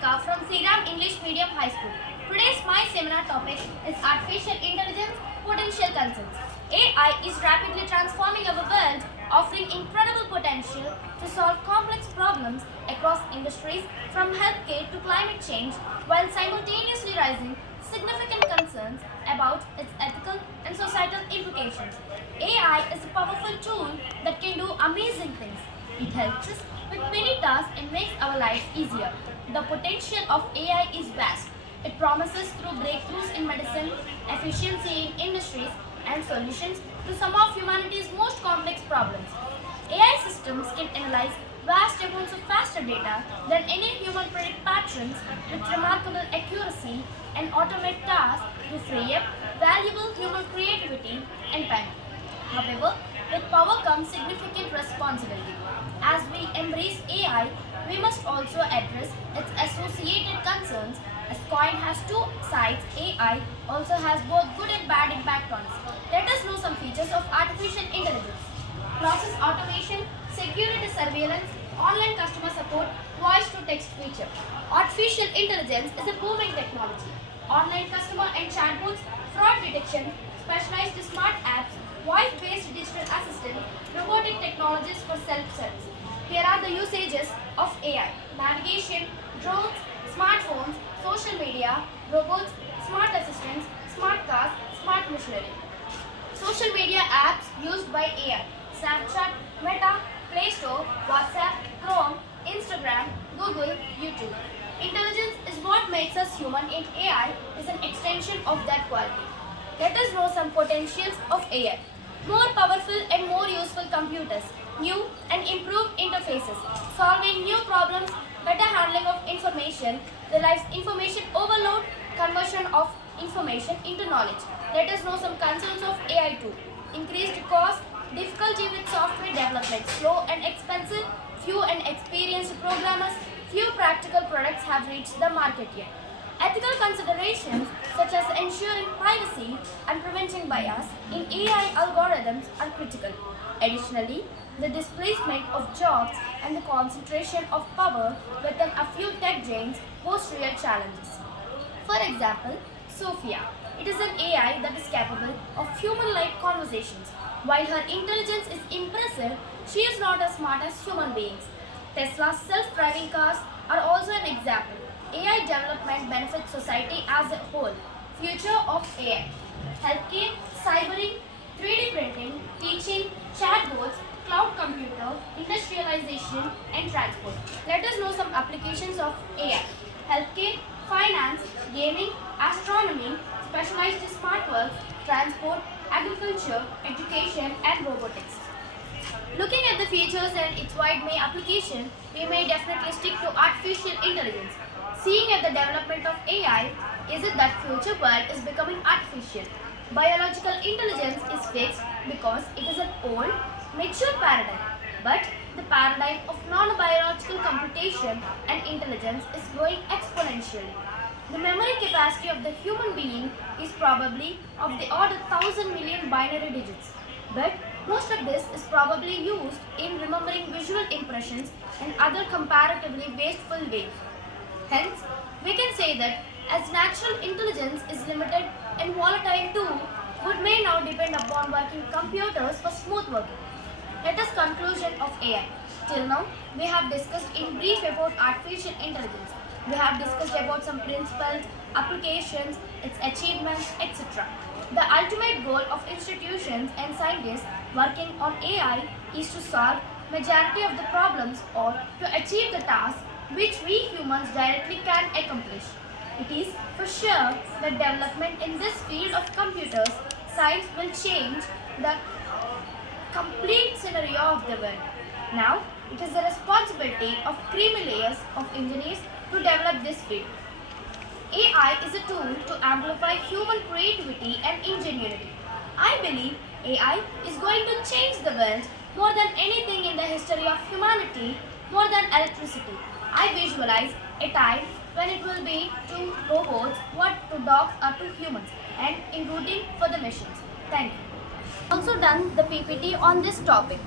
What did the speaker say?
Anushka from Seagram English Medium High School. Today's my seminar topic is Artificial Intelligence Potential Concerns. AI is rapidly transforming our world, offering incredible potential to solve complex problems across industries from healthcare to climate change, while simultaneously raising significant concerns about its ethical and societal implications. AI is a powerful tool that can do amazing things. It helps us with many tasks and makes our lives easier. The potential of AI is vast. It promises through breakthroughs in medicine, efficiency in industries, and solutions to some of humanity's most complex problems. AI systems can analyze vast amounts of faster data than any human predict patterns with remarkable accuracy and automate tasks to free up valuable human creativity and time. However, with power comes significant responsibility. As we embrace AI, we must also address its associated concerns. As coin has two sides, AI also has both good and bad impact on us. Let us know some features of artificial intelligence. Process automation, security surveillance, online customer support, voice to text feature. Artificial intelligence is a booming technology. Online customer and chatbots, fraud detection, specialized smart apps, voice-based digital assistant, robotic technologies for self-service. Here are the usages of AI. Navigation, drones, smartphones, social media, robots, smart assistants, smart cars, smart machinery. Social media apps used by AI. Snapchat, Meta, Play Store, WhatsApp, Chrome, Instagram, Google, YouTube. Intelligence is what makes us human and AI is an extension of that quality. Let us know some potentials of AI. More powerful and more useful computers, new and improved interfaces, solving new problems, better handling of information, relies information overload, conversion of information into knowledge. Let us know some concerns of AI too. Increased cost, difficulty with software development, slow and expensive, few and experienced programmers, few practical products have reached the market yet. Ethical considerations such as ensuring privacy and preventing bias in AI algorithms are critical. Additionally, the displacement of jobs and the concentration of power within a few tech giants pose real challenges. For example, Sophia. It is an AI that is capable of human-like conversations. While her intelligence is impressive, she is not as smart as human beings. Tesla's self-driving cars are also an example. AI development benefits society as a whole. Future of AI. Healthcare, cybering, 3D printing, teaching, chatbots, cloud computer, industrialization, and transport. Let us know some applications of AI. Healthcare, finance, gaming, astronomy, specialized smart work, transport, agriculture, education, and robotics. Looking at the features and its wide may application, we may definitely stick to artificial intelligence. Seeing at the development of AI, is it that future world is becoming artificial? Biological intelligence is fixed because it is an old, mature paradigm. But the paradigm of non-biological computation and intelligence is growing exponentially. The memory capacity of the human being is probably of the order 1,000 million binary digits. But most of this is probably used in remembering visual impressions and other comparatively wasteful ways. Hence, we can say that as natural intelligence is limited and volatile too, would may now depend upon working computers for smooth working. Let us conclusion of AI. Till now, we have discussed in brief about artificial intelligence. We have discussed about some principles, applications, its achievements, etc. The ultimate goal of institutions and scientists working on AI is to solve majority of the problems or to achieve the tasks which we humans directly can accomplish. It is for sure that development in this field of computers science will change the complete scenario of the world. Now, it is the responsibility of creamy layers of engineers to develop this field. AI is a tool to amplify human creativity and ingenuity. I believe AI is going to change the world more than anything in the history of humanity, more than electricity. I visualize a time when it will be to robots what to dogs or to humans and in routing for the machines. Thank you. Also done the PPT on this topic.